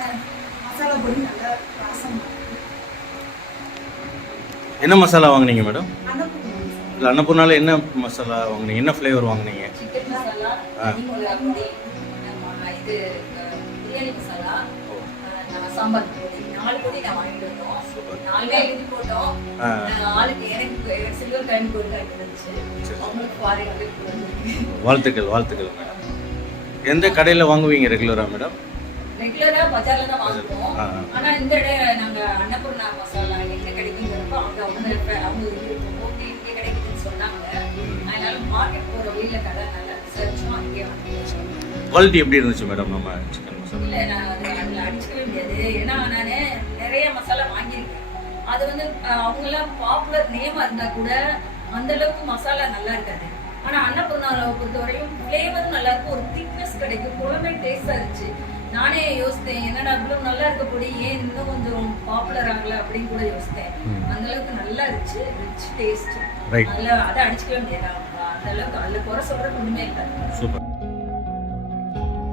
மசாலா பொடி நல்லா வாசம். என்ன மசாலா வாங்குனீங்க மேடம்? அன்னப்பூர்ணா இல்லை அன்னப்பூர்ணால என்ன மசாலா வாங்குனீங்க, என்ன ஃப்ளேவர் வாங்குனீங்க? சிக்கன் மசாலா, மிளகா பொடி, இது பிரியாணி மசாலா, சாம்பார் பொடி, 4 பொடி நான் வாங்கிட்டு வந்தோம். 4மே எழுதி போட்டோம். ஆளுக்கு எனக்கு சில்வர் காயின் கோல்டு ஆகிடுச்சு. அவங்களுக்கு ஃபாரின் வாழ்த்துக்கள் வாழ்த்துக்கள் மேடம். எந்த கடையில் வாங்குவீங்க ரெகுலராக மேடம்? ரெகுலரா பஜார்ல தான் வாங்குவோம். ஆனா இந்த நாங்க அன்னபூர்ணா மசாலா எங்க கிடைக்குங்கிறப்ப அவங்க ஓகே இங்க கிடைக்குதுன்னு சொன்னாங்க. அதனால மார்க்கெட் போற வழியில கடை நல்லா சர்ச்சும் அங்கேயே வாங்கிடுவோம். குவாலிட்டி எப்படி இருந்துச்சு மேடம் நம்ம சிக்கன் மசாலா? இல்லை நான் அதில் அடிச்சுக்கவே முடியாது. ஏன்னா நான் நிறைய மசாலா வாங்கியிருக்கேன். அது வந்து அவங்கெல்லாம் பாப்புலர் நேமாக இருந்தால் கூட அந்த அளவுக்கு மசாலா நல்லா இருக்காது. ஆனால் அன்னபூர்ணாவை பொறுத்தவரையும் ஃப்ளேவரும் நல்லா இருக்கும், ஒரு திக்னஸ் கிடைக்கும், குழம்பே டேஸ்டாக இருந்துச்சு. நானே யோசித்தேன் என்னடா இவ்வளோ நல்லா இருக்க பொடி ஏன் இன்னும் கொஞ்சம் பாப்புலர் ஆகலை அப்படின்னு கூட யோசித்தேன். அந்த அளவுக்கு நல்லா இருந்துச்சு, ரிச் டேஸ்ட். அதில் அதை அடிச்சுக்கவே முடியாது. அந்த அளவுக்கு அதில் குறை சொல்கிறது ஒன்றுமே இல்லை. சூப்பர்.